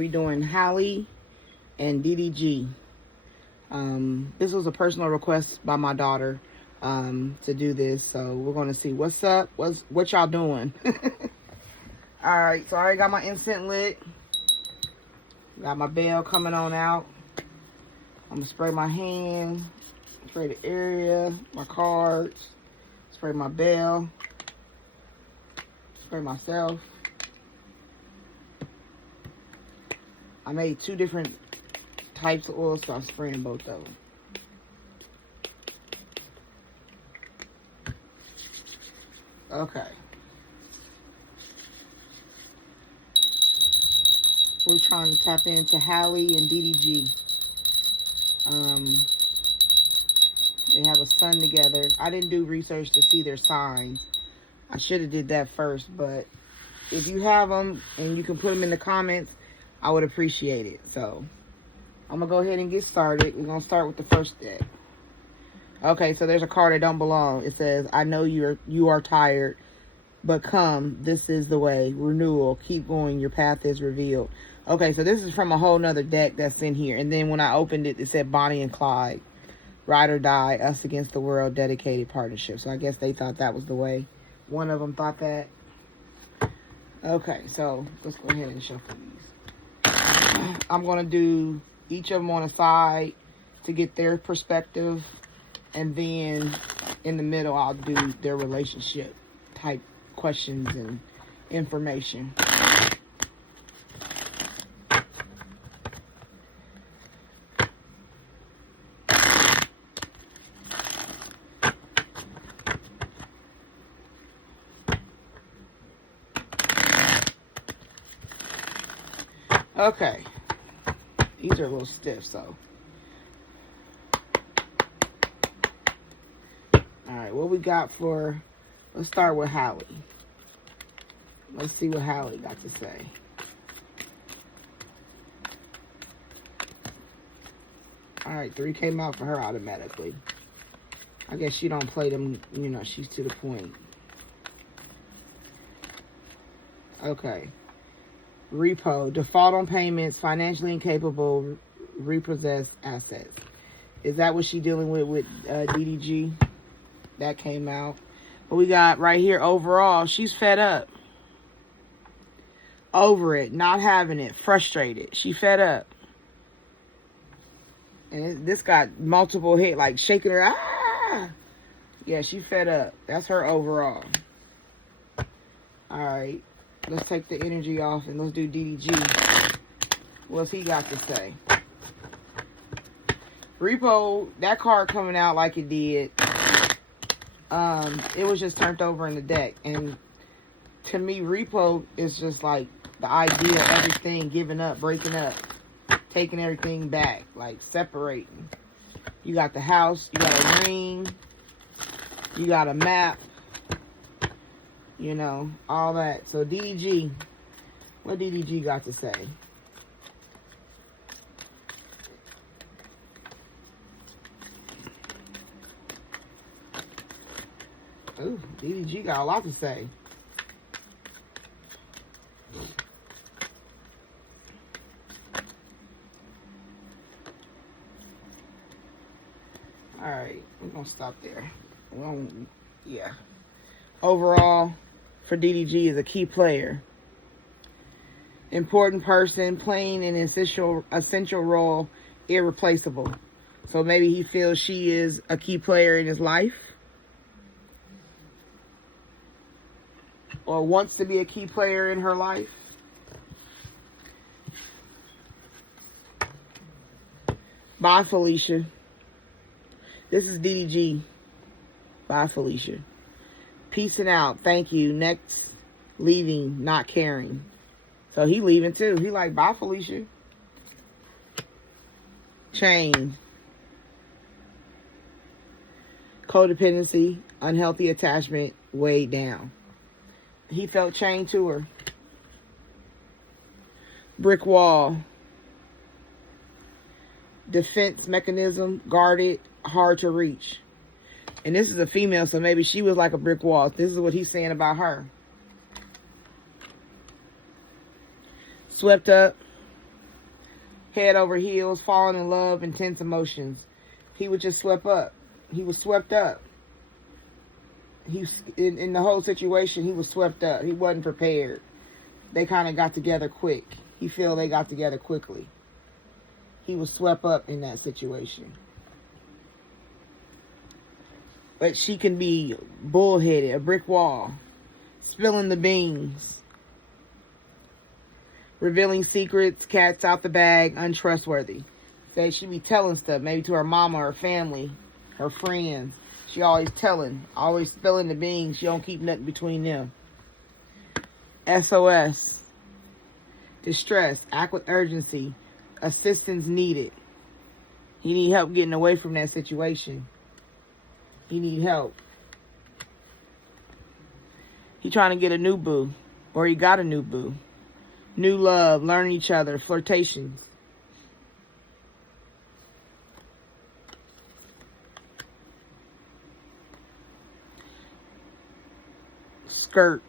be doing Halle and DDG. This was a personal request by my daughter to do this, so we're going to see what's up, what y'all doing. Alright, so I already got my incense lit. Got my bell coming on out. I'm going to spray my hand, spray the area, my cards, spray my bell, spray myself. I made 2 different types of oil, so I'm spraying both of them. Okay. We're trying to tap into Halle and DDG. They have a son together. I didn't do research to see their signs. I should have did that first, but if you have them and you can put them in the comments, I would appreciate it. So I'm gonna go ahead and get started. We're gonna start with the first deck. Okay, so there's a card that don't belong. It says, I know you are tired, but come, this is the way. Renewal, keep going, your path is revealed. Okay, so this is from a whole nother deck that's in here. And then when I opened it, it said Bonnie and Clyde, Ride or Die, Us Against the World, Dedicated Partnership. So I guess they thought that was the way. One of them thought that. Okay, so let's go ahead and shuffle these. I'm going to do each of them on a side to get their perspective. And then in the middle, I'll do their relationship type questions and information. Okay, these are a little stiff, so. All right, what we got for, let's start with Halle. Let's see what Halle got to say. All right, 3 came out for her automatically. I guess she don't play them, you know, she's to the point. Okay. Repo, default on payments, financially incapable, repossess assets. Is that what she dealing with DDG? That came out. But we got right here, overall, she's fed up. Over it, not having it, frustrated. She fed up. And this got multiple hits, like shaking her. Ah! Yeah, she fed up. That's her overall. All right. Let's take the energy off and let's do DDG. What's he got to say? Repo, that card coming out like it did. It was just turned over in the deck. And to me, repo is just like the idea of everything, giving up, breaking up, taking everything back, like separating. You got the house, you got a ring, you got a map. You know, all that. So DDG, what DDG got to say? Ooh, DDG got a lot to say. All right, we're gonna stop there. Well, yeah. Overall, for DDG is a key player. Important person, playing an essential role, irreplaceable. So maybe he feels she is a key player in his life. Or wants to be a key player in her life. Bye, Felicia. This is DDG. Bye, Felicia. Peacing out. Thank you. Next, leaving, not caring. So he leaving too. He like, bye, Felicia. Change. Codependency, unhealthy attachment, weighed down. He felt chained to her. Brick wall. Defense mechanism, guarded, hard to reach. And this is a female, so maybe she was like a brick wall. This is what he's saying about her. Swept up. head over heels, falling in love, intense emotions. He was just swept up. He was swept up. He's in the whole situation. He was swept up. He wasn't prepared. They kind of got together quick. He feel they got together quickly. He was swept up in that situation. But she can be bullheaded, a brick wall, spilling the beans, revealing secrets, cats out the bag, untrustworthy. That she be telling stuff, maybe to her mama, her family, her friends. She always telling, always spilling the beans. She don't keep nothing between them. SOS. Distress. Act with urgency. Assistance needed. He need help getting away from that situation. He need help. He trying to get a new boo. Or he got a new boo. New love. Learning each other. Flirtations. Skirt.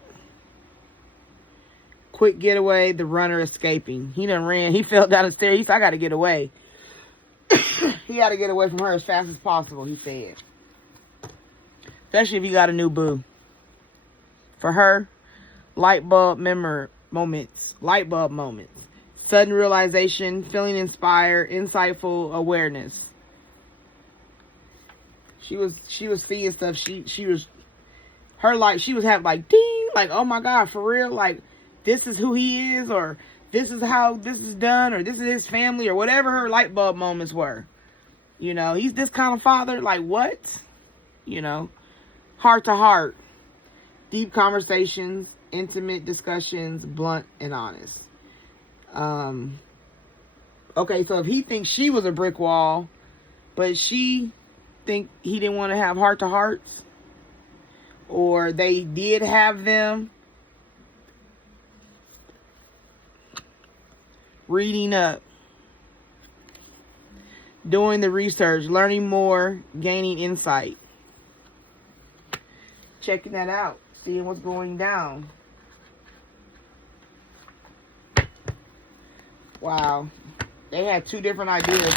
Quick getaway, the runner escaping. He done ran. He fell down the stairs. He said, I got to get away. He got to get away from her as fast as possible, he said. Especially if you got a new boo. For her, light bulb moments. Light bulb moments. Sudden realization, feeling inspired, insightful awareness. She was seeing stuff. She was having like ding, like, oh my God, for real, like this is who he is, or this is how this is done, or this is his family, or whatever her light bulb moments were. You know, he's this kind of father, like what? You know, heart to heart, deep conversations, intimate discussions, blunt and honest. Okay, so if he thinks she was a brick wall, but she think he didn't want to have heart to hearts, or they did have them, reading up, doing the research, learning more, gaining insight, checking that out, seeing what's going down. Wow. They had two different ideas.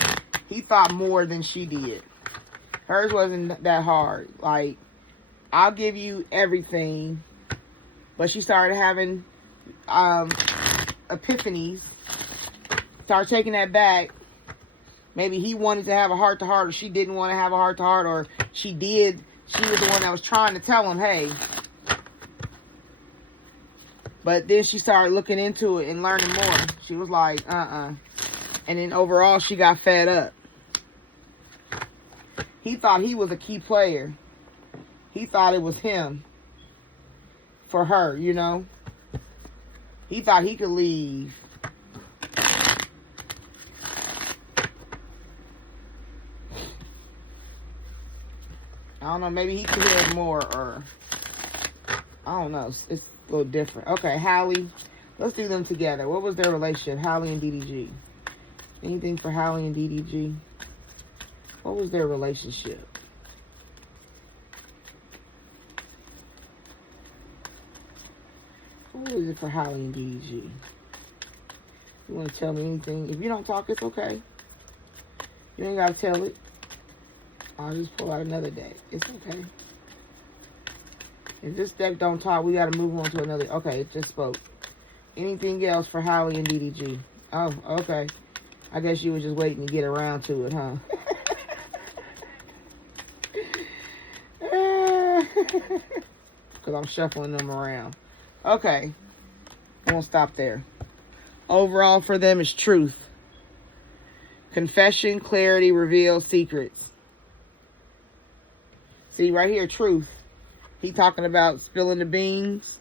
He thought more than she did. Hers wasn't that hard. Like, I'll give you everything. But she started having epiphanies. Started taking that back. Maybe he wanted to have a heart-to-heart, or she didn't want to have a heart-to-heart, or she did. She was the one that was trying to tell him, hey. But then she started looking into it and learning more. She was like, And then overall, she got fed up. He thought he was a key player. He thought it was him. For her, you know. He thought he could leave. I don't know, maybe he cared more, or I don't know. It's a little different. Okay, Halle. Let's do them together. What was their relationship? Halle and DDG. Anything for Halle and DDG? What was their relationship? What is it for Halle and DDG? You want to tell me anything? If you don't talk, it's okay. You ain't got to tell it. I'll just pull out another deck. It's okay. If this deck don't talk, we got to move on to another. Okay, it just spoke. Anything else for Halle and DDG? Oh, okay. I guess you were just waiting to get around to it, huh? Because I'm shuffling them around. Okay. I won't stop there. Overall for them is truth. Confession, clarity, reveal, secrets. See, right here, truth. He talking about spilling the beans.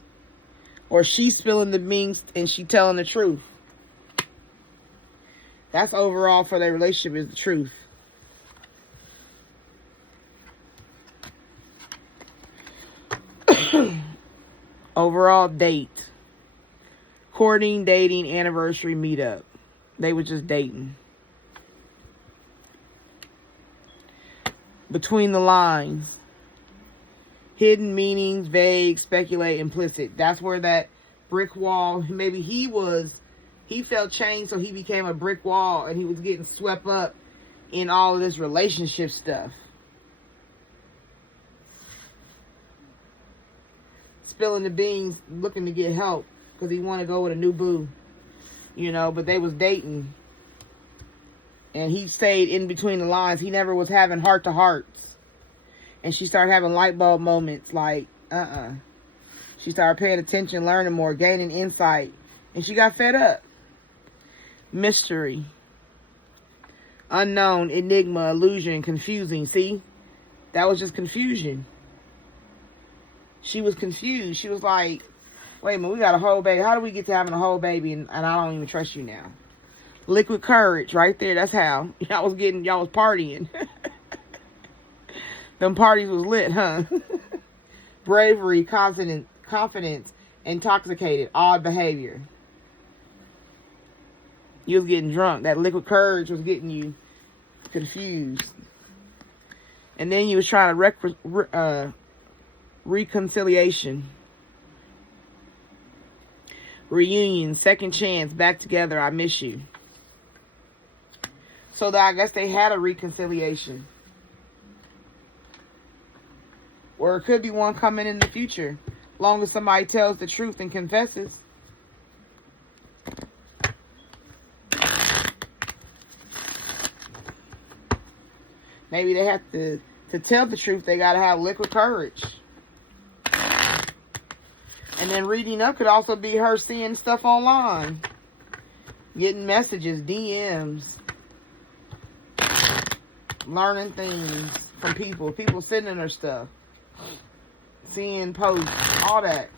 Or she spilling the beans and she telling the truth. That's overall for their relationship, is the truth. Overall date. Courting, dating, anniversary, meetup. They were just dating. Between the lines. Hidden meanings, vague, speculate, implicit. That's where that brick wall, maybe he was He felt changed, so he became a brick wall, and he was getting swept up in all of this relationship stuff. Spilling the beans, looking to get help, because he wanted to go with a new boo. You know, but they was dating. And he stayed in between the lines. He never was having heart-to-hearts. And she started having light bulb moments like, She started paying attention, learning more, gaining insight. And she got fed up. Mystery. Unknown, enigma, illusion, confusing. See? That was just confusion. She was confused. She was like, wait a minute, we got a whole baby. How do we get to having a whole baby and I don't even trust you now? Liquid courage right there. That's how. Y'all was partying. Them parties was lit, huh? Bravery, confidence, intoxicated, odd behavior. You was getting drunk. That liquid courage was getting you confused. And then you was trying to reconciliation. Reunion, second chance, back together, I miss you. So I guess they had a reconciliation. Or it could be one coming in the future. Long as somebody tells the truth and confesses. Maybe they have to tell the truth, they got to have liquid courage. And then reading up could also be her seeing stuff online. Getting messages, DMs. Learning things from people. People sending her stuff. Seeing posts. All that.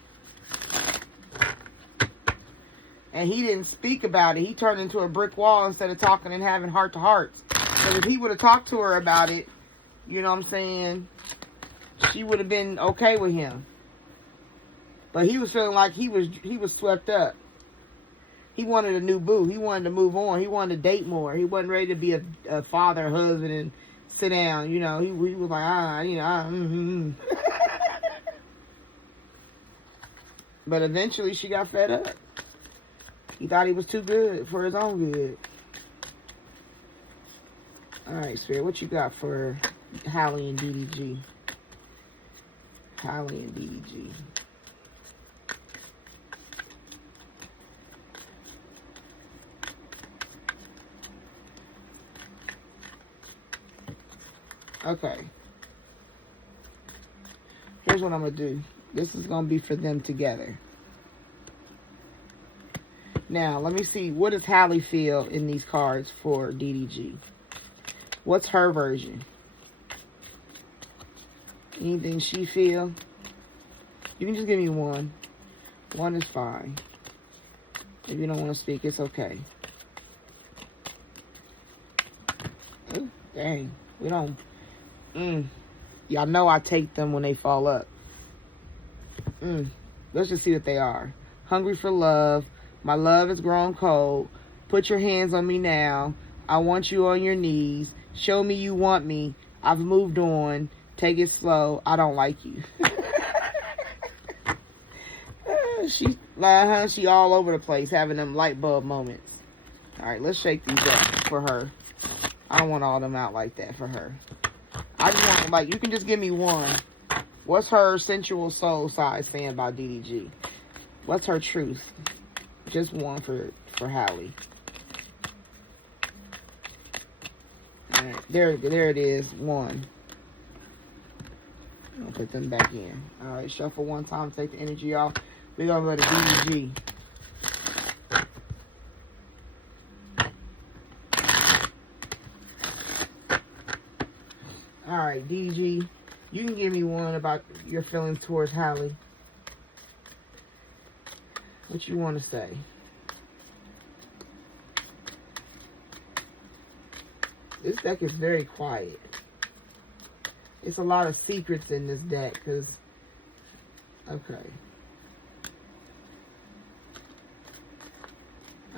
And he didn't speak about it. He turned into a brick wall instead of talking and having heart-to-hearts. Because if he would have talked to her about it, you know what I'm saying, she would have been okay with him. But he was feeling like he was swept up. He wanted a new boo. He wanted to move on. He wanted to date more. He wasn't ready to be a father, husband, and sit down. You know, he was like, But eventually she got fed up. He thought he was too good for his own good. Alright, Spirit, what you got for Halle and DDG? Halle and DDG. Okay. Here's what I'm going to do. This is going to be for them together. Now, let me see. What does Halle feel in these cards for DDG? What's her version? Anything she feel? You can just give me one. One is fine. If you don't want to speak, it's okay. Ooh, dang. We don't... Y'all know I take them when they fall up. Let's just see what they are. Hungry for love. My love has grown cold. Put your hands on me now. I want you on your knees. Show me you want me. I've moved on. Take it slow. I don't like you. She all over the place having them light bulb moments. Alright, let's shake these up for her. I don't want all them out like that for her. I just want, like, you can just give me one. What's her sensual soul side saying about DDG? What's her truth? Just one for Halle. Alright, there it is. One. I'll put them back in. Alright, shuffle one time, take the energy off. We're gonna go to DDG. Alright, DDG. You can give me one about your feelings towards Halle. What you want to say? This deck is very quiet. It's a lot of secrets in this deck, because... Okay.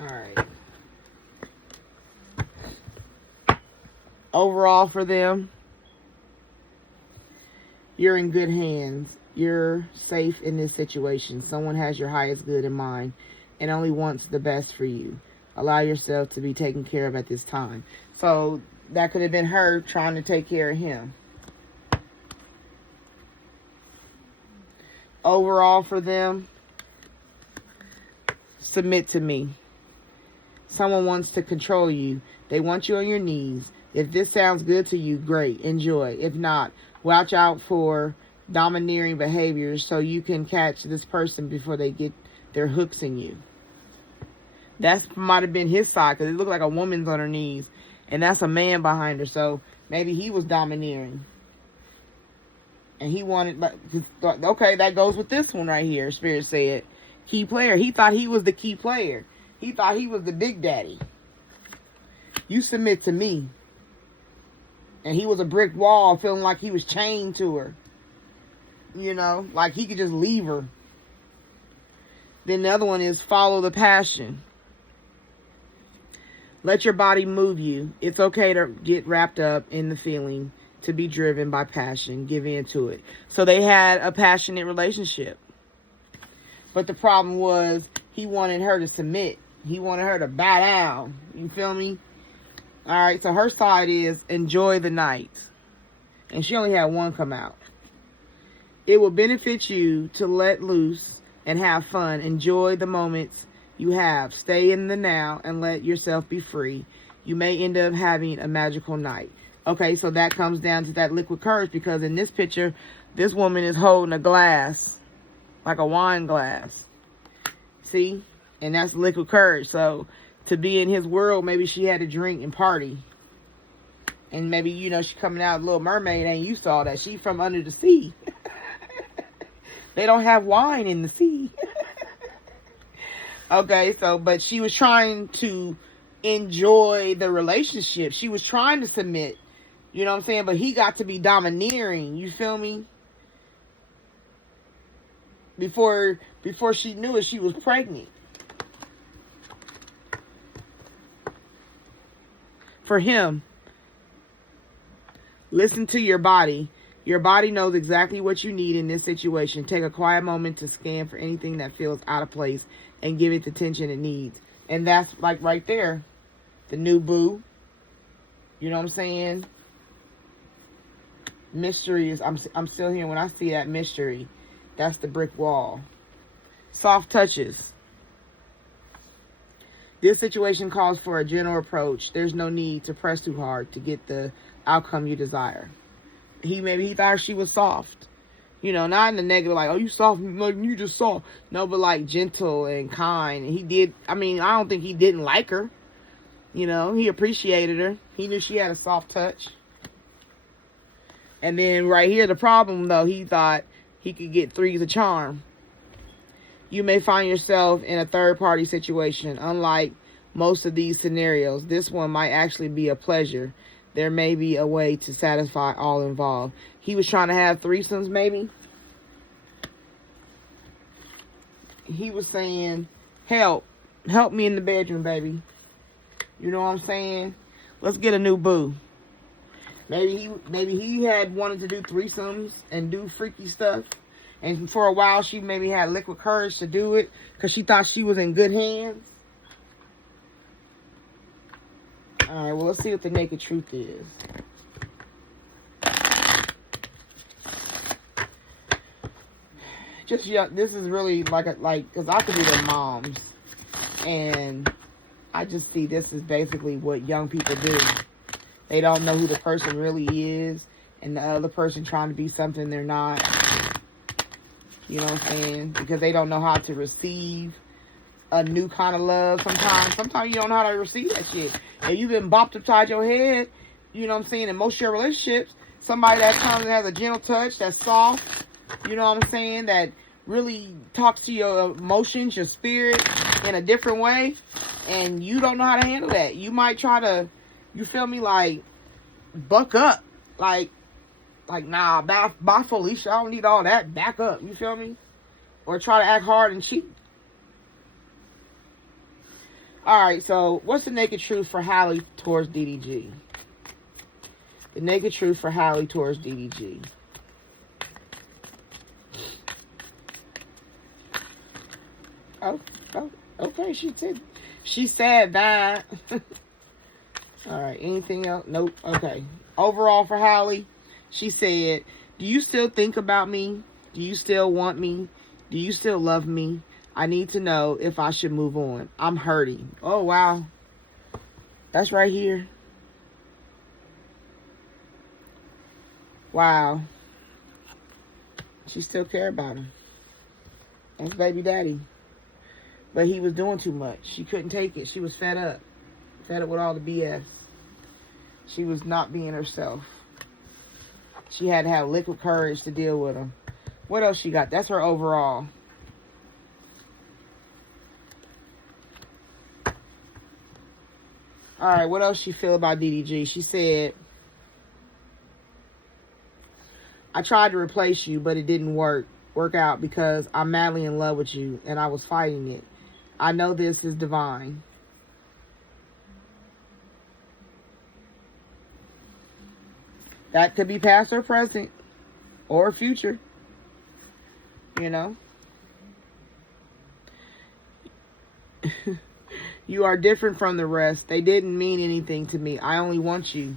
Alright. Overall for them, you're in good hands. You're safe in this situation. Someone has your highest good in mind. and only wants the best for you. Allow yourself to be taken care of at this time. So that could have been her trying to take care of him. Overall for them, submit to me. Someone wants to control you. They want you on your knees. If this sounds good to you, great. Enjoy. If not, watch out for domineering behaviors so you can catch this person before they get their hooks in you. That might have been his side, because it looked like a woman's on her knees. And that's a man behind her. So maybe he was domineering. And he wanted, okay, that goes with this one right here. Spirit said, key player. He thought he was the key player. He thought he was the big daddy. You submit to me. And he was a brick wall, feeling like he was chained to her. You know, like he could just leave her. Then the other one is follow the passion. Let your body move you. It's okay to get wrapped up in the feeling, to be driven by passion. Give in to it. So they had a passionate relationship. But the problem was he wanted her to submit. He wanted her to bow down. You feel me? All right, so her side is enjoy the night. And she only had one come out. It will benefit you to let loose and have fun. Enjoy the moments you have. Stay in the now and let yourself be free. You may end up having a magical night. Okay, so that comes down to that liquid courage, because in this picture, this woman is holding a glass, like a wine glass. See? And that's liquid courage. So to be in his world, maybe she had to drink and party. And maybe, you know, she coming out Little Mermaid, and you saw that. She from under the sea. They don't have wine in the sea. Okay, so, but she was trying to enjoy the relationship. She was trying to submit. You know what I'm saying? But he got to be domineering. You feel me? Before she knew it, she was pregnant. For him, listen to your body. Your body knows exactly what you need in this situation. Take a quiet moment to scan for anything that feels out of place and give it the attention it needs. And that's like right there. The new boo. You know what I'm saying? Mystery is, I'm still here when I see that mystery. That's the brick wall. Soft touches. This situation calls for a gentle approach. There's no need to press too hard to get the outcome you desire. Maybe he thought she was soft. You know, not in the negative, like, oh, you soft, like, you just soft. No, but like gentle and kind. And he did, I mean, I don't think he didn't like her. You know, he appreciated her. He knew she had a soft touch. And then right here, the problem, though, he thought he could get threes of charm. You may find yourself in a third-party situation. Unlike most of these scenarios, this one might actually be a pleasure. There may be a way to satisfy all involved. He was trying to have threesomes, maybe. He was saying, help me in the bedroom, baby. You know what I'm saying? Let's get a new boo. Maybe he had wanted to do threesomes and do freaky stuff. And for a while, she maybe had liquid courage to do it because she thought she was in good hands. All right, well, let's see what the naked truth is. Just, yeah, this is really like, because I could be their moms. And I just see this is basically what young people do. They don't know who the person really is. And the other person trying to be something they're not. You know what I'm saying? Because they don't know how to receive a new kind of love sometimes. Sometimes you don't know how to receive that shit. If you've been bopped upside your head, you know what I'm saying, in most of your relationships, somebody that comes and has a gentle touch, that's soft, you know what I'm saying, that really talks to your emotions, your spirit in a different way, and you don't know how to handle that. You might try to, you feel me, like, buck up. Like, nah, bye, Felicia, I don't need all that. Back up, you feel me? Or try to act hard and cheat. Alright, so what's the naked truth for Halle towards DDG? The naked truth for Halle towards DDG. Oh. Okay, she said that. All right, anything else? Nope. Okay. Overall for Halle, she said, do you still think about me? Do you still want me? Do you still love me? I need to know if I should move on. I'm hurting. Oh, wow. That's right here. Wow. She still care about him. That's baby daddy. But he was doing too much. She couldn't take it. She was fed up. Fed up with all the BS. She was not being herself. She had to have liquid courage to deal with him. What else she got? That's her overall. Alright, what else she feel about DDG? She said, I tried to replace you, but it didn't work out because I'm madly in love with you and I was fighting it. I know this is divine. That could be past or present or future. You know? You are different from the rest. They didn't mean anything to me. I only want you.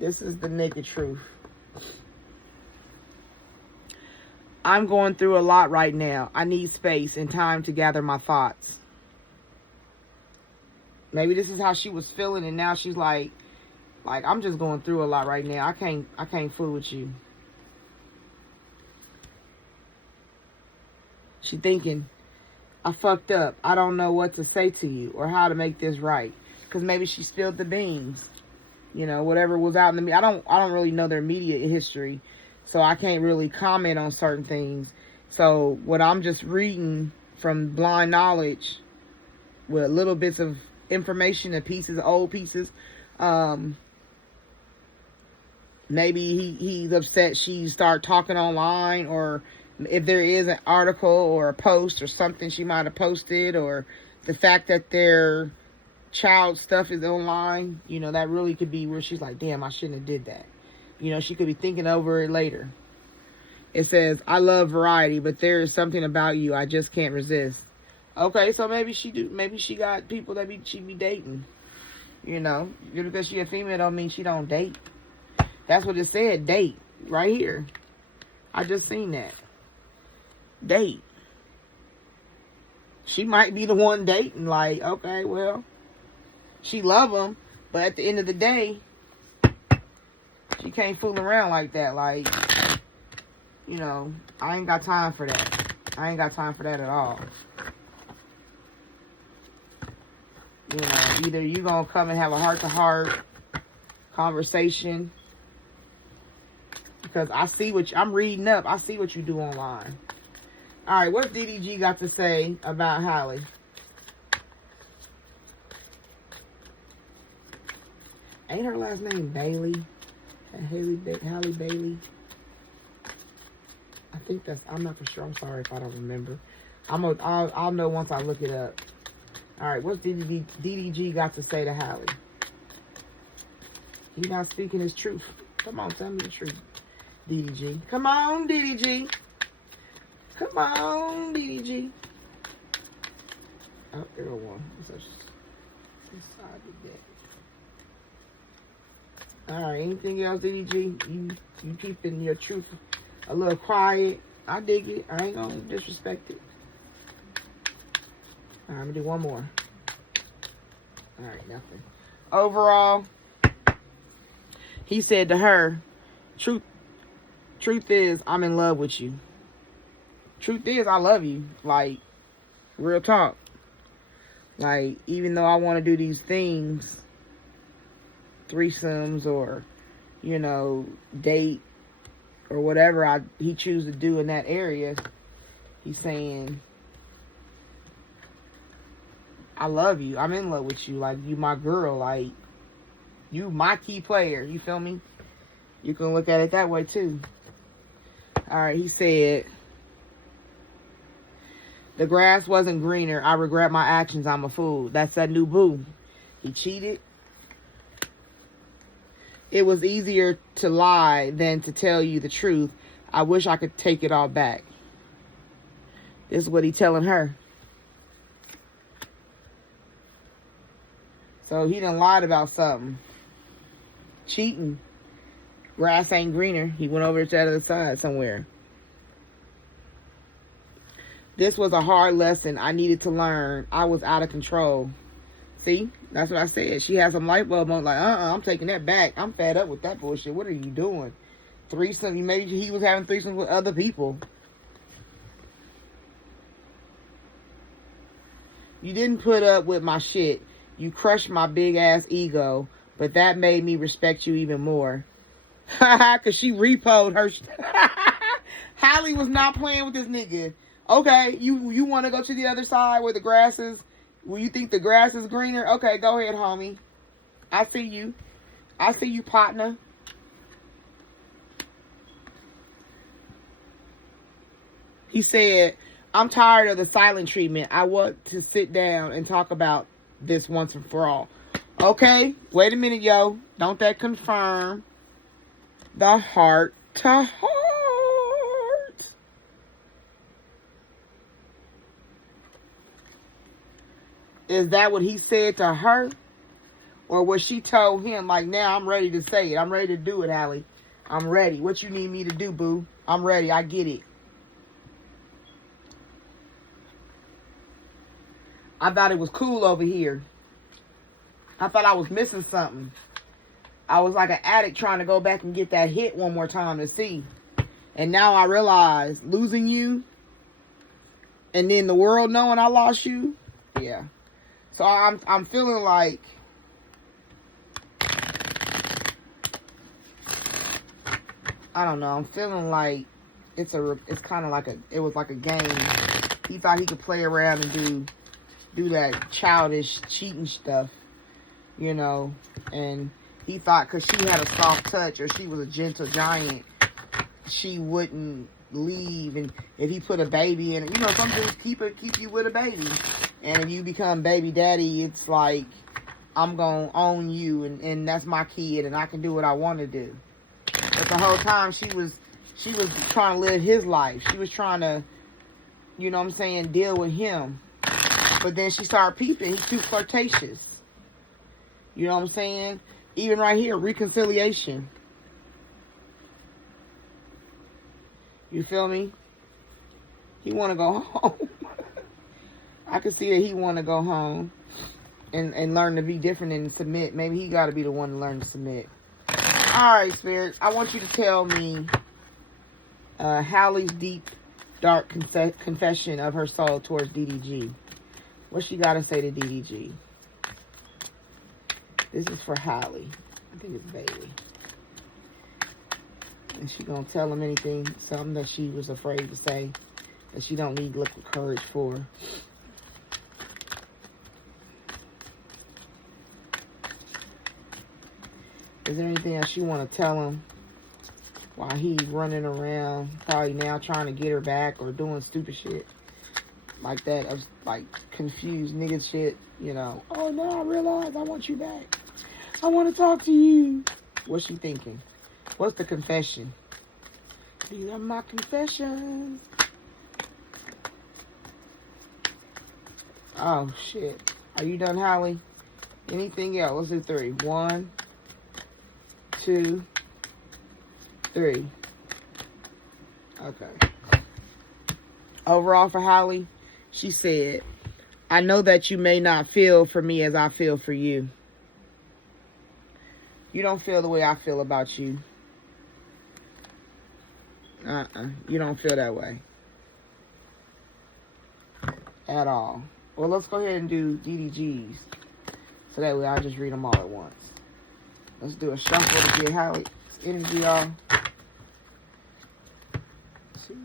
This is the naked truth. I'm going through a lot right now. I need space and time to gather my thoughts. Maybe this is how she was feeling, and now she's like I'm just going through a lot right now. I can't fool with you. She thinking, I fucked up. I don't know what to say to you or how to make this right. Because maybe she spilled the beans. You know, whatever was out in the media. I don't really know their media history, so I can't really comment on certain things. So what I'm just reading from blind knowledge with little bits of information and pieces, old pieces, maybe he's upset she start talking online, or if there is an article or a post or something she might have posted, or the fact that their child stuff is online, you know, that really could be where she's like, damn, I shouldn't have did that. You know, she could be thinking over it later. It says, I love variety, but there is something about you I just can't resist. Okay, so maybe she got people that she be dating. You know, just because she a female don't mean she don't date. That's what it said, date, right here. I just seen that. Date. She might be the one dating, like, okay, well, she love him, but at the end of the day, she can't fool around like that. Like, you know, I ain't got time for that. I ain't got time for that at all. You know, either you gonna come and have a heart-to-heart conversation, because I see I'm reading up. I see what you do online. All right, what's DDG got to say about Halle? Ain't her last name Bailey? Halle Bailey? I think that's, I'm not for sure. I'm sorry if I don't remember. I'll know once I look it up. All right, what's DDG got to say to Halle? He's not speaking his truth. Come on, tell me the truth, DDG. Come on, DDG. Come on, DDG. Oh, there go one. Alright, anything else, DDG? You keeping your truth a little quiet. I dig it. I ain't gonna disrespect it. Alright, I'm gonna do one more. Alright, nothing. Overall, he said to her, truth is, I'm in love with you. Truth is, I love you. Like, real talk. Like, even though I want to do these things, threesomes or, you know, date or whatever he choose to do in that area, he's saying, I love you. I'm in love with you. Like, you my girl. Like, you my key player. You feel me? You can look at it that way too. Alright, he said, the grass wasn't greener. I regret my actions. I'm a fool. That's that new boo. He cheated. It was easier to lie than to tell you the truth. I wish I could take it all back. This is what he telling her. So he done lied about something. Cheating. Grass ain't greener. He went over to the other side somewhere. This was a hard lesson I needed to learn. I was out of control. See? That's what I said. She has some light bulb on. Like, I'm taking that back. I'm fed up with that bullshit. What are you doing? Threesome. Maybe he was having threesomes with other people. You didn't put up with my shit. You crushed my big ass ego, but that made me respect you even more. Haha, cause she repoed her. Halle was not playing with this nigga. Okay, you want to go to the other side where the grass is, where you think the grass is greener? Okay, go ahead, homie. I see you. I see you, partner. He said, I'm tired of the silent treatment. I want to sit down and talk about this once and for all. Okay, wait a minute, yo. Don't that confirm the heart to heart? Is that what he said to her? Or what she told him, like, now I'm ready to say it. I'm ready to do it, Halle. I'm ready. What you need me to do, boo? I'm ready. I get it. I thought it was cool over here. I thought I was missing something. I was like an addict trying to go back and get that hit one more time to see. And now I realize losing you and then the world knowing I lost you. Yeah. So I'm feeling like I don't know. I'm feeling like it's kind of like it was like a game. He thought he could play around and do that childish cheating stuff, you know, and he thought because she had a soft touch or she was a gentle giant, she wouldn't leave. And if he put a baby in it, you know, some dudes keep you with a baby, and if you become baby daddy, it's like, I'm gonna own you, and that's my kid, and I can do what I want to do. But the whole time she was trying to live his life. She was trying to, you know what I'm saying, deal with him. But then she started peeping. He's too flirtatious. You know what I'm saying? Even right here, reconciliation. You feel me? He want to go home. I can see that he want to go home and learn to be different and submit. Maybe he got to be the one to learn to submit. All right, spirits. I want you to tell me Halle's deep, dark confession of her soul towards DDG. What she got to say to DDG? This is for Halle. I think it's Bailey. And she gonna tell him something that she was afraid to say, that she don't need liquid courage for. Is there anything else you want to tell him while he's running around, probably now trying to get her back or doing stupid shit like that, of like confused nigga shit, you know? Oh no, I realize I want you back. I want to talk to you. What's she thinking? What's the confession? These are my confessions. Oh shit. Are you done, Halle? Anything else? Let's do 3. 1, 2, 3. Okay. Overall for Halle, she said, I know that you may not feel for me as I feel for you. You don't feel the way I feel about you. You don't feel that way. At all. Well, let's go ahead and do DDG's. So that way I'll just read them all at once. Let's do a shuffle to get Halle's energy, y'all. 2.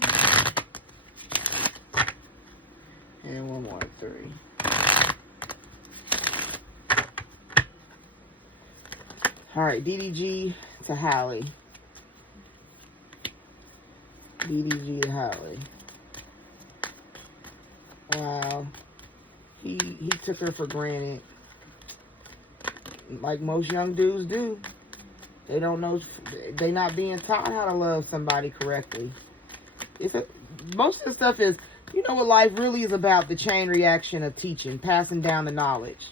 And one more, 3. Alright, DDG to Halle. DDG to Halle. Wow. He took her for granted. Like most young dudes do. They don't know. They not being taught how to love somebody correctly. Most of the stuff is, you know what life really is about? The chain reaction of teaching, passing down the knowledge.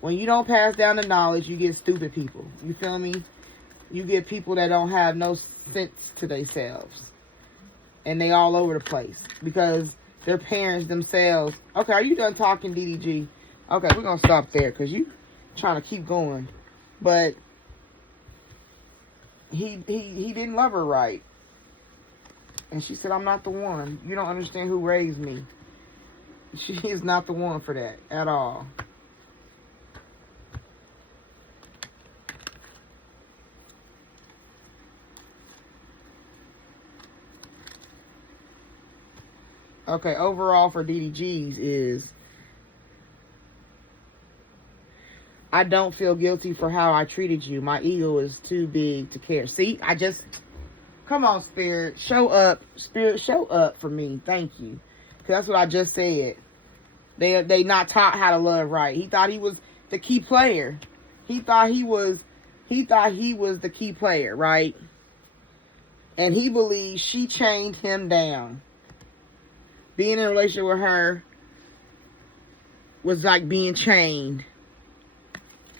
When you don't pass down the knowledge, you get stupid people. You feel me? You get people that don't have no sense to themselves. And they all over the place. Because their parents themselves. Okay, are you done talking, DDG? Okay, we're going to stop there. Because you trying to keep going. But he didn't love her right. And she said, I'm not the one. You don't understand who raised me. She is not the one for that at all. Okay, overall for DDGs is, I don't feel guilty for how I treated you. My ego is too big to care. See, come on, Spirit. Show up. Spirit, show up for me. Thank you. Because that's what I just said. They not taught how to love right. He thought he was the key player. He thought he was the key player, right? And he believed she chained him down. Being in a relationship with her was like being chained.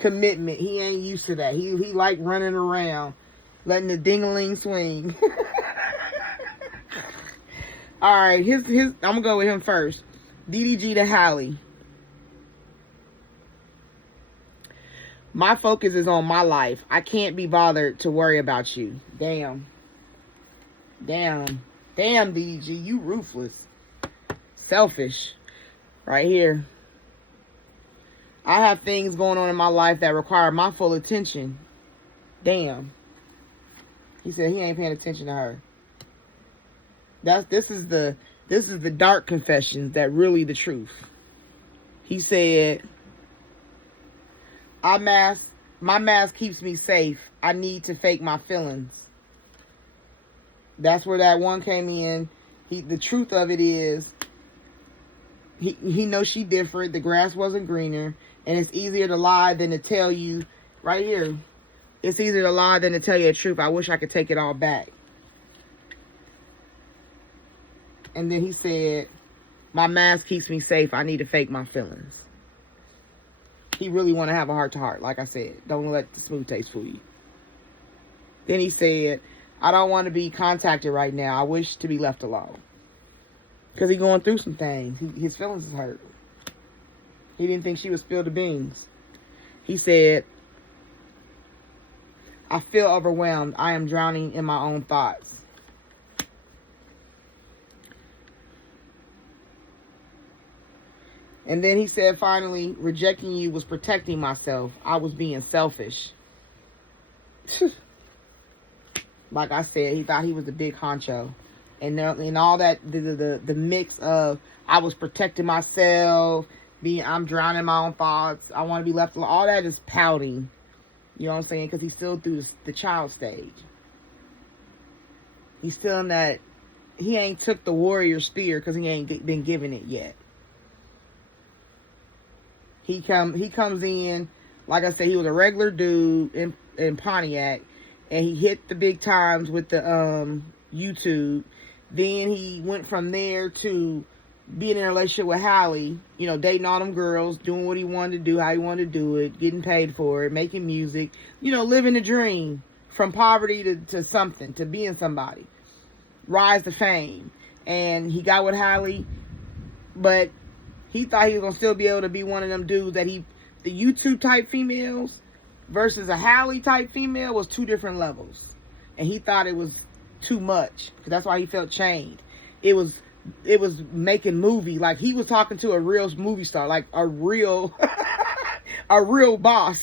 Commitment. He ain't used to that. He like running around, letting the ding-a-ling swing. All right, I'm gonna go with him first. DDG to Halle. My focus is on my life. I can't be bothered to worry about you. Damn, DDG, you ruthless. Selfish. Right here. I have things going on in my life that require my full attention. Damn. He said he ain't paying attention to her. This is the dark confessions that really the truth. He said, my mask keeps me safe. I need to fake my feelings. That's where that one came in. The truth of it is, he knows she different. The grass wasn't greener. And it's easier to lie than to tell you, right here. It's easier to lie than to tell you the truth. I wish I could take it all back. And then he said, my mask keeps me safe. I need to fake my feelings. He really want to have a heart-to-heart, like I said. Don't let the smooth taste fool you. Then he said, I don't want to be contacted right now. I wish to be left alone. Because he's going through some things. His feelings is hurt. He didn't think she would spill the beans. He said, I feel overwhelmed. I am drowning in my own thoughts. And then he said, finally, rejecting you was protecting myself. I was being selfish. Like I said, he thought he was the big honcho. And all that, the mix of, I was protecting myself, I'm drowning in my own thoughts, I want to be left alone. All that is pouting. You know what I'm saying? Because he's still through the child stage. He's still in that, he ain't took the warrior spear because he ain't been given it yet. He comes in, like I said, he was a regular dude in Pontiac, and he hit the big times with the YouTube. Then he went from there to being in a relationship with Halle, you know, dating all them girls, doing what he wanted to do, how he wanted to do it, getting paid for it, making music, you know, living the dream. From poverty to something, to being somebody. Rise to fame. And he got with Halle, but he thought he was going to still be able to be one of them dudes that the YouTube type females versus a Halle type female was two different levels. And he thought it was too much. Because that's why he felt chained. It was making movie. Like he was talking to a real movie star. Like a real, a real boss.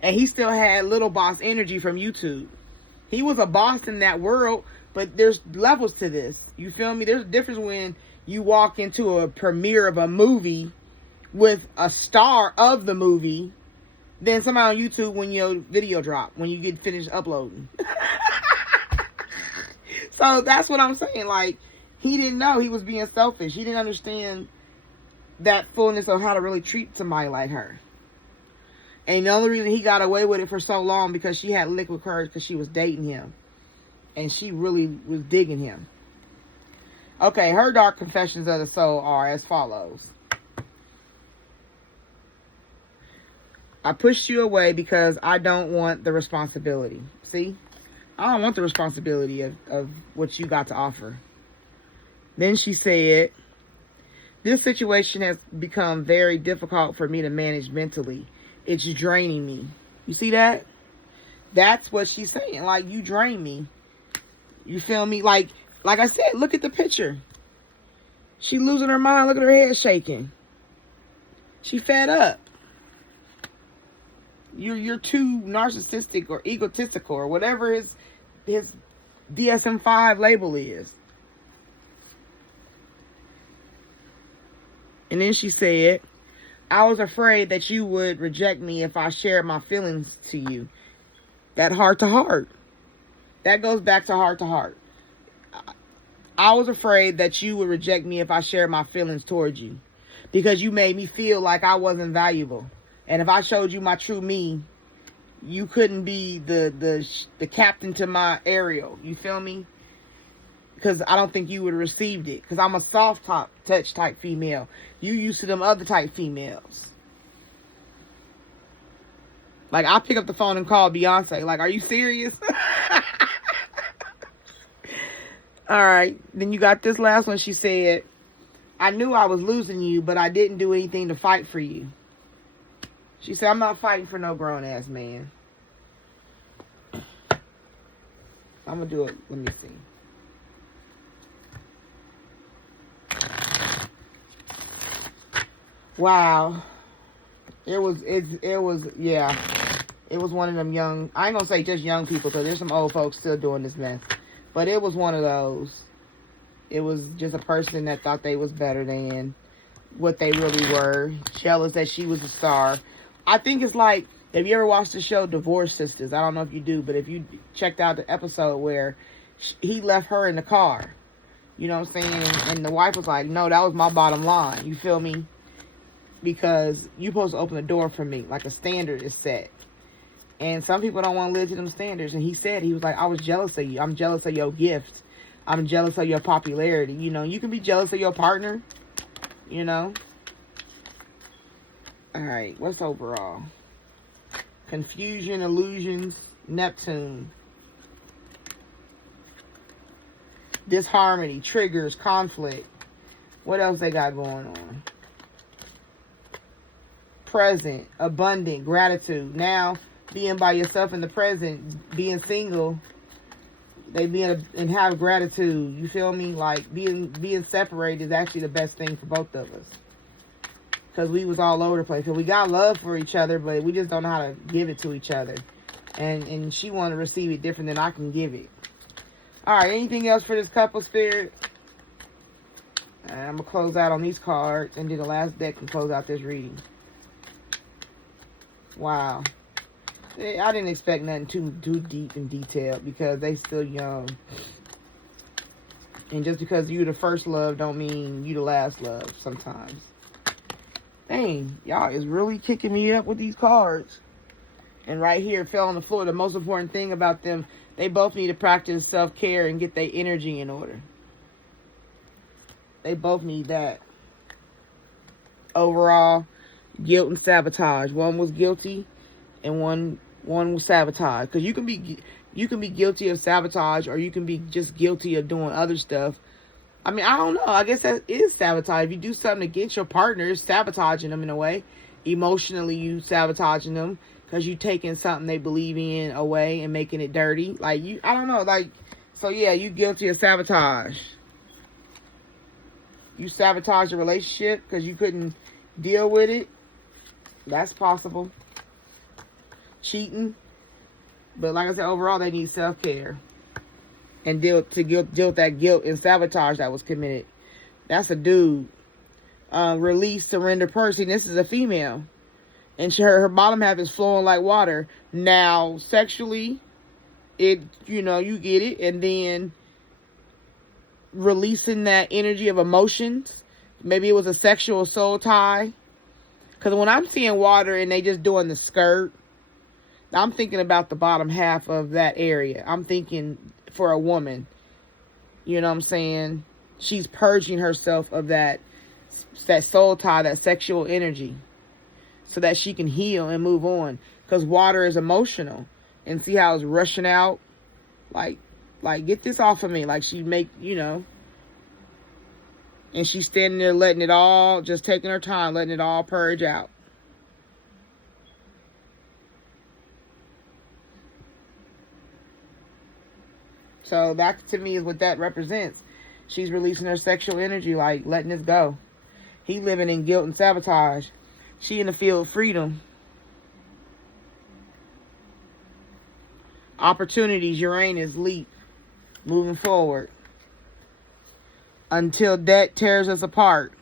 And he still had little boss energy from YouTube. He was a boss in that world. But there's levels to this. You feel me? There's a difference when you walk into a premiere of a movie with a star of the movie than somebody on YouTube when your video drop, when you get finished uploading. So that's what I'm saying. Like, he didn't know he was being selfish. He didn't understand that fullness of how to really treat somebody like her. And the only reason he got away with it for so long because she had liquid courage because she was dating him. And she really was digging him. Okay, her dark confessions of the soul are as follows. I pushed you away because I don't want the responsibility. See? I don't want the responsibility of what you got to offer. Then she said, this situation has become very difficult for me to manage mentally. It's draining me. You see that? That's what she's saying. Like, you drain me. You feel me? Like I said, look at the picture. She losing her mind. Look at her head shaking. She fed up. You're too narcissistic or egotistical or whatever his DSM-5 label is. And then she said, I was afraid that you would reject me if I shared my feelings to you. That heart to heart. That goes back to heart to heart. I was afraid that you would reject me if I shared my feelings towards you. Because you made me feel like I wasn't valuable. And if I showed you my true me, you couldn't be the captain to my Ariel. You feel me? Because I don't think you would have received it. Because I'm a soft touch type female. You used to them other type females. Like, I pick up the phone and call Beyonce. Like, are you serious? Alright. Then you got this last one. She said, I knew I was losing you, but I didn't do anything to fight for you. She said, I'm not fighting for no grown-ass man. I'm going to do it. Let me see. Wow. It was, yeah. It was one of them young, I ain't going to say just young people, because there's some old folks still doing this mess. But it was one of those. It was just a person that thought they was better than what they really were. Jealous that she was a star. I think it's like, have you ever watched the show Divorce Sisters? I don't know if you do, but if you checked out the episode where he left her in the car. You know what I'm saying? And the wife was like, no, that was my bottom line. You feel me? Because you're supposed to open the door for me. Like a standard is set. And some people don't want to live to them standards. And he said, he was like, I was jealous of you. I'm jealous of your gift. I'm jealous of your popularity. You know, you can be jealous of your partner. You know. Alright, what's overall? Confusion, illusions, Neptune. Disharmony, triggers, conflict. What else they got going on? Present, abundant, gratitude. Now, being by yourself in the present, being single, they and have gratitude. You feel me? Like, being separated is actually the best thing for both of us. Because we was all over the place. And we got love for each other, but we just don't know how to give it to each other. And she wanted to receive it different than I can give it. Alright, anything else for this couple, Spirit? And I'm going to close out on these cards and do the last deck and close out this reading. Wow. I didn't expect nothing too deep and detailed because they still young. And just because you the first love don't mean you the last love sometimes. Dang, y'all is really kicking me up with these cards. And right here, it fell on the floor. The most important thing about them, they both need to practice self-care and get their energy in order. They both need that. Overall, guilt and sabotage. One was guilty and one was sabotage. Because you can be guilty of sabotage, or you can be just guilty of doing other stuff. I mean, I don't know. I guess that is sabotage. If you do something against your partner, it's sabotaging them in a way. Emotionally, you sabotaging them because you taking something they believe in away and making it dirty. Like, I don't know. Like, so yeah, you guilty of sabotage. You sabotage a relationship because you couldn't deal with it. That's possible. Cheating. But like I said, overall, they need self-care. And deal with that guilt and sabotage that was committed. That's a dude. Release, surrender, purse. This is a female. And her bottom half is flowing like water. Now, sexually, you get it. And then releasing that energy of emotions. Maybe it was a sexual soul tie. Because when I'm seeing water and they just doing the skirt, I'm thinking about the bottom half of that area. I'm thinking for a woman. You know what I'm saying? She's purging herself of that soul tie, that sexual energy, so that she can heal and move on. Because water is emotional. And see how it's rushing out? Like, get this off of me. Like, she make, you know. And she's standing there letting it all, just taking her time, letting it all purge out. So that, to me, is what that represents. She's releasing her sexual energy, like letting this go. He living in guilt and sabotage. She in the field of freedom. Opportunities, Uranus, leap, moving forward. Until debt tears us apart.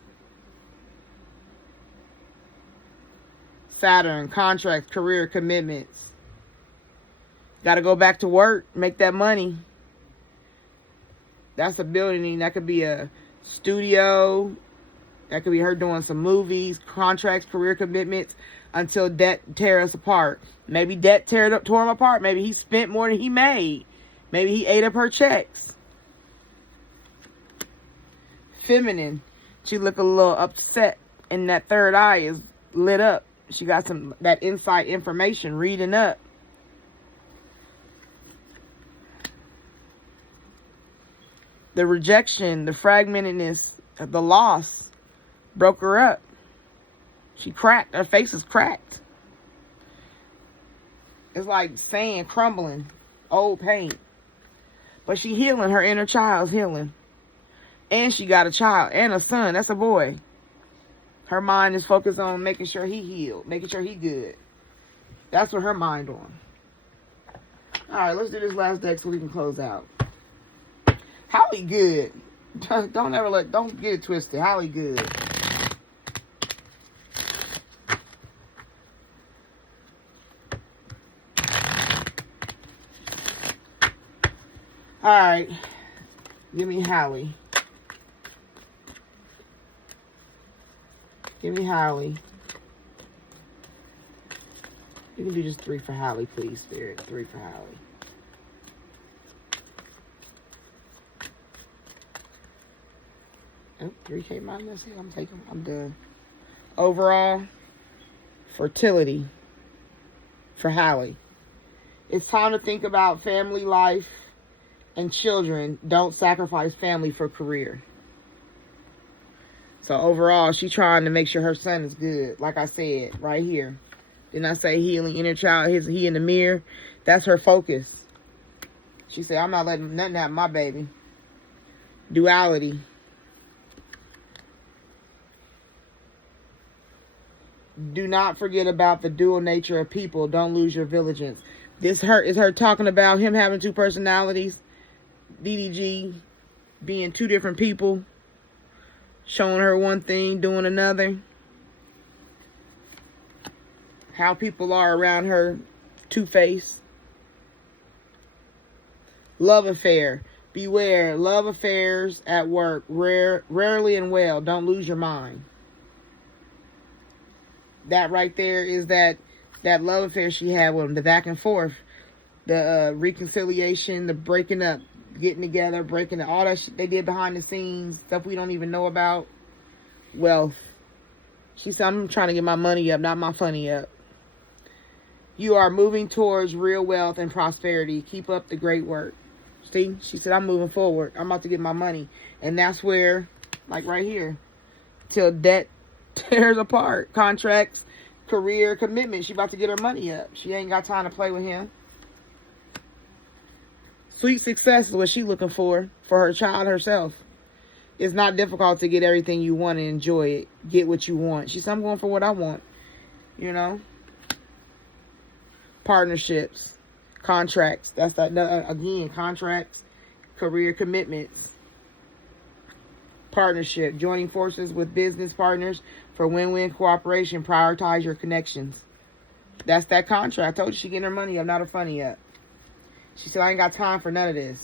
Saturn, contracts, career, commitments. Got to go back to work, make that money. That's a building. That could be a studio. That could be her doing some movies, contracts, career commitments, until debt tear us apart. Maybe debt tore him apart. Maybe he spent more than he made. Maybe he ate up her checks. Feminine. She look a little upset, and that third eye is lit up. She got that inside information reading up. The rejection, the fragmentedness, the loss broke her up. She cracked. Her face is cracked. It's like sand crumbling, old paint. But she healing. Her inner child's healing. And she got a child and a son. That's a boy. Her mind is focused on making sure he healed, making sure he good. That's what her mind on. All right, let's do this last deck so we can close out. Halle good. Don't get it twisted. Halle good. All right, give me Halle. Give me Halle. You can do just 3 for Halle, please, Spirit. 3 for Halle. Oh, 3 came out in this. I'm taking. I'm done. Overall, fertility for Halle. It's time to think about family life and children. Don't sacrifice family for career. So overall, she's trying to make sure her son is good. Like I said, right here. Didn't I say healing inner child? He in the mirror. That's her focus. She said, I'm not letting nothing happen to my baby. Duality. Do not forget about the dual nature of people. Don't lose your vigilance. This is her talking about him having 2 personalities. DDG being 2 different people. Showing her one thing, doing another. How people are around her. Two-faced. Love affair. Beware. Love affairs at work. Rarely and well. Don't lose your mind. That right there is that love affair she had with him. The back and forth. The reconciliation. The breaking up. Getting together. Breaking up. All that shit they did behind the scenes. Stuff we don't even know about. Wealth. She said, I'm trying to get my money up, not my funny up. You are moving towards real wealth and prosperity. Keep up the great work. See? She said, I'm moving forward. I'm about to get my money. And that's where, like right here, till debt tears apart. Contracts, career, commitment. She about to get her money up. She ain't got time to play with him. Sweet success is what she's looking for her child herself. It's not difficult to get everything you want and enjoy it. Get what you want. She said, I'm going for what I want. You know? Partnerships. Contracts. That's that. Again, contracts. Career commitments. Partnership. Joining forces with business partners for win-win cooperation. Prioritize your connections. That's that contract. I told you she getting her money up, not her funny up. She said, I ain't got time for none of this.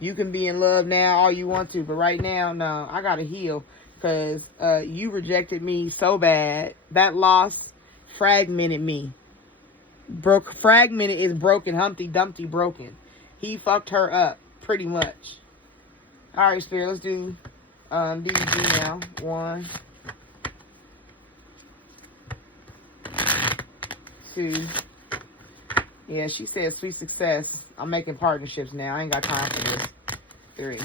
You can be in love now all you want to, but right now, no, I got to heal. Because because you rejected me so bad. That loss fragmented me. Fragmented is broken. Humpty Dumpty broken. He fucked her up, pretty much. All right, Spirit, let's do DDG now. 1, 2. Yeah, she said sweet success. I'm making partnerships now. I ain't got time for this. 3.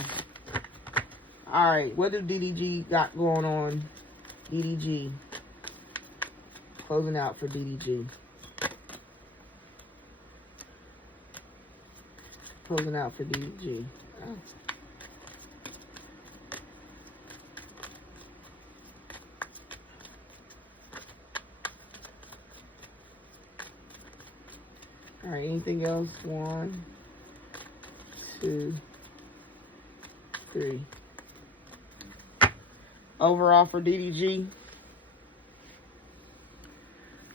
All right, what do DDG got going on? DDG. Closing out for DDG. Closing out for DDG. Oh. All right, anything else? 1, 2, 3. Overall for DDG,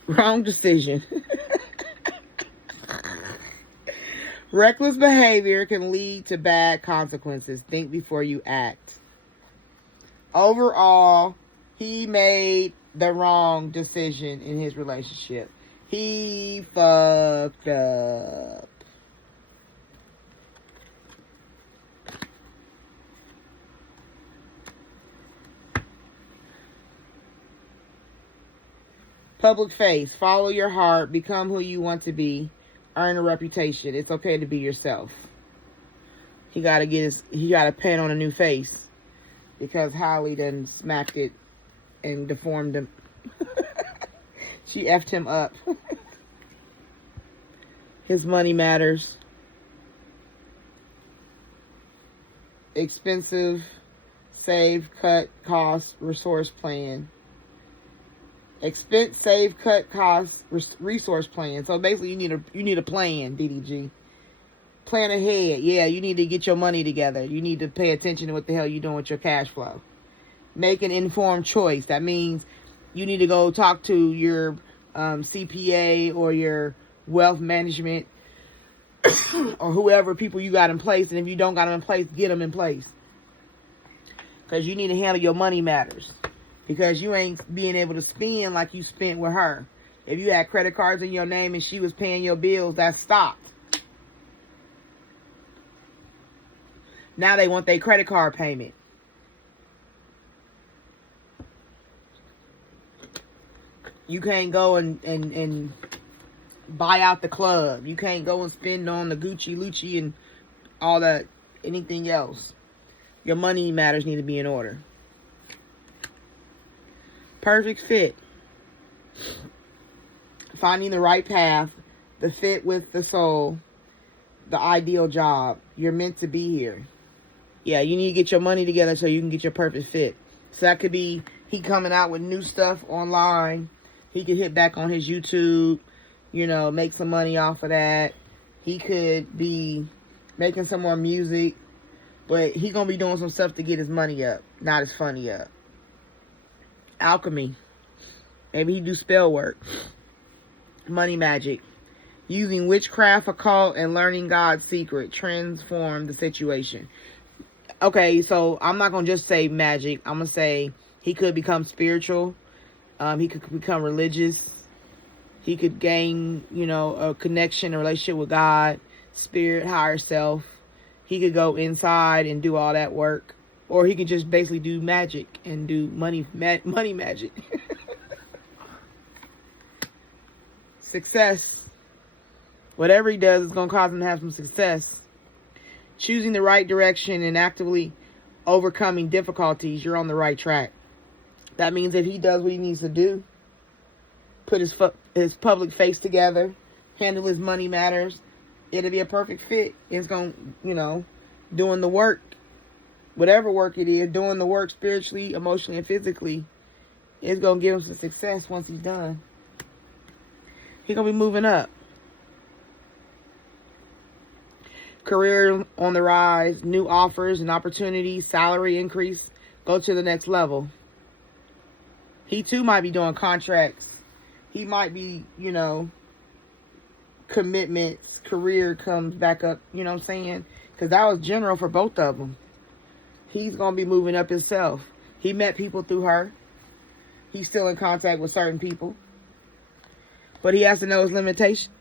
wrong decision. Reckless behavior can lead to bad consequences. Think before you act. Overall, he made the wrong decision in his relationship. He fucked up. Public face. Follow your heart. Become who you want to be. Earn a reputation. It's okay to be yourself. He gotta paint on a new face because Halle done smacked it and deformed him. She effed him up. His money matters. Expensive, save, cut, cost, resource plan. Expense, save, cut, cost, resource plan. So basically, you need a plan, DDG. Plan ahead. Yeah, you need to get your money together. You need to pay attention to what the hell you're doing with your cash flow. Make an informed choice. That means you need to go talk to your CPA or your wealth management or whoever people you got in place. And if you don't got them in place, get them in place. Because you need to handle your money matters. Because you ain't being able to spend like you spent with her. If you had credit cards in your name and she was paying your bills, that stopped. Now they want their credit card payment. You can't go and buy out the club. You can't go and spend on the Gucci, Lucci, and all that, anything else. Your money matters need to be in order. Perfect fit. Finding the right path, the fit with the soul, the ideal job. You're meant to be here. Yeah, you need to get your money together so you can get your perfect fit. So that could be he coming out with new stuff online. He could hit back on his YouTube, make some money off of that. He could be making some more music, but he gonna be doing some stuff to get his money up, not his funny up. Alchemy. Maybe he do spell work. Money magic. Using witchcraft, occult, and learning God's secret. Transform the situation. Okay, so I'm not going to just say magic. I'm going to say he could become spiritual. He could become religious. He could gain, a connection, a relationship with God, spirit, higher self. He could go inside and do all that work. Or he could just basically do magic and do money magic. Success. Whatever he does is going to cause him to have some success. Choosing the right direction and actively overcoming difficulties, you're on the right track. That means if he does what he needs to do, put his public face together, handle his money matters, it'll be a perfect fit. It's going to, doing the work. Whatever work it is, doing the work spiritually, emotionally, and physically, is going to give him some success once he's done. He's going to be moving up. Career on the rise, new offers and opportunities, salary increase, go to the next level. He too might be doing contracts. He might be, commitments, career comes back up, you know what I'm saying? Because that was general for both of them. He's going to be moving up himself. He met people through her. He's still in contact with certain people. But he has to know his limitations.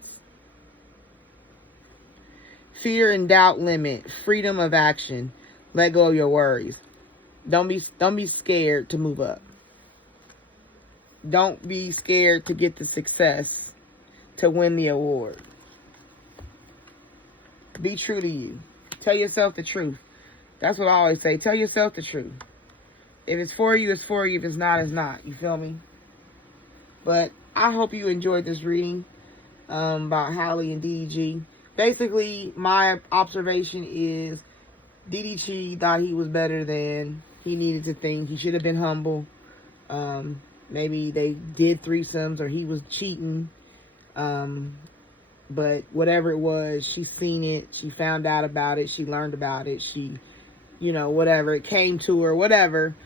Fear and doubt limit. Freedom of action. Let go of your worries. Don't be scared to move up. Don't be scared to get the success, to win the award. Be true to you. Tell yourself the truth. That's what I always say. Tell yourself the truth. If it's for you, it's for you. If it's not, it's not. You feel me? But I hope you enjoyed this reading about Halle and DDG. Basically, my observation is DDG thought he was better than he needed to think. He should have been humble. Maybe they did threesomes or he was cheating. But whatever it was, she's seen it. She found out about it. She learned about it. She, whatever. It came to her, whatever.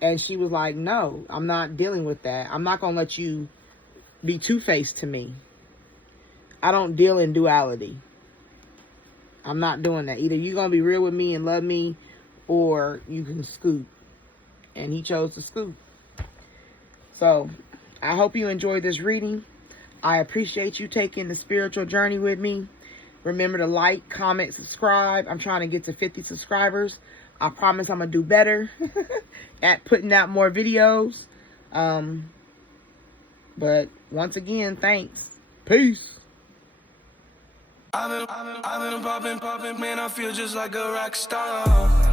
And she was like, no, I'm not dealing with that. I'm not going to let you be two-faced to me. I don't deal in duality. I'm not doing that. Either you're going to be real with me and love me, or you can scoop. And he chose to scoop. So, I hope you enjoyed this reading. I appreciate you taking the spiritual journey with me. Remember to like, comment, subscribe. I'm trying to get to 50 subscribers. I promise I'm going to do better at putting out more videos. But once again, thanks. Peace. I've been popping, man, I feel just like a rock star.